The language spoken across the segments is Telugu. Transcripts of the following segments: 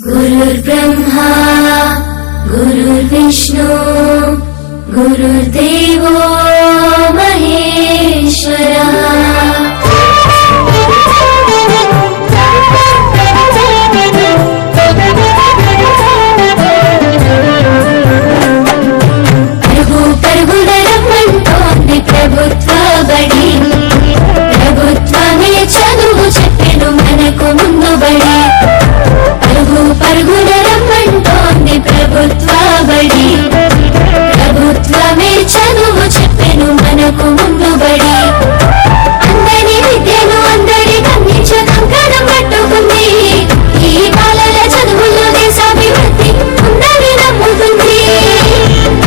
गुरुर्ब्रह्मा गुरुर्विष्णु गुरुर्देवो महेश्वरा। ప్రభుత్వ బడి ప్రభుత్వమే చదువు చెప్పెను మనకు ముందు బడి పరుగున రమ్మంటోంది ప్రభుత్వ బడి ప్రభుత్వమే చదువు చెప్పెను మనకు ముందు బడి అందరి విద్యను అందరికి అందించే కంకణం పట్టుకుంది ఈ బాలల చదువుల్లో దేశాభివృద్ధి ఉందని నమ్ముతుంది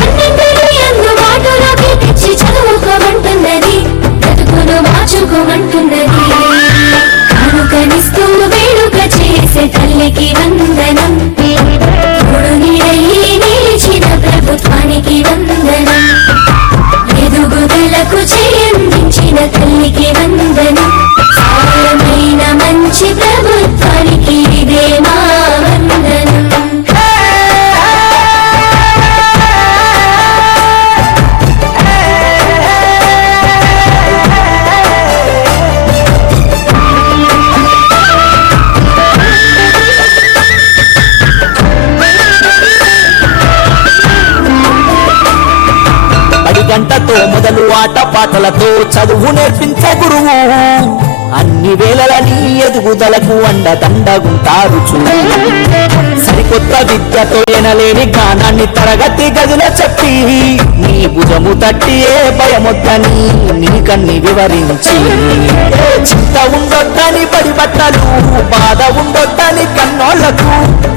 అన్నింటినీ అందుబాటులోకి తెచ్చి చదువుకోమంటున్నది బ్రతుకును మార్చుకోమంటున్నది కానుకనిస్తూ వేడుక చేసే తల్లికి వందనం తోడు నీడయి నిలిచిన ప్రభుత్వానికి వందనం ఎదుగుదలకు చేయందించిన తల్లికి వందనం సాయమైన మంచి ప్రభుత్వానికి ఇదే మా వందనం। గంటతో మొదలు ఆట పాటలతో చదువు నేర్పించే గురువు అన్ని వేళలని ఎదుగుదలకు అండదండగుంటారు చూడు సరికొత్త విద్యతో ఎనలేని జ్ఞానాన్ని తరగతి గదిలో చెప్పి నీ భుజము తట్టి ఏ భయమొద్దని నీకన్ని వివరించి చింత ఉండొద్దని బడి బట్టలు బాధ ఉండొద్దని కన్నోళ్లకు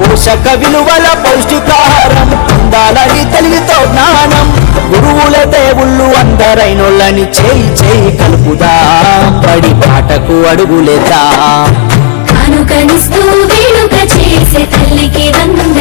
పోషక విలువల పౌష్టికాహారం పొందాలని తెలివితో జ్ఞానం గురువుల దేవుళ్ళు అందరైనోళ్ళని చేయి చేయి కలుపుదా బడి పాటకు అడుగులేదా కానుకనిస్తూ వేడుక చేసే తల్లికి వందనం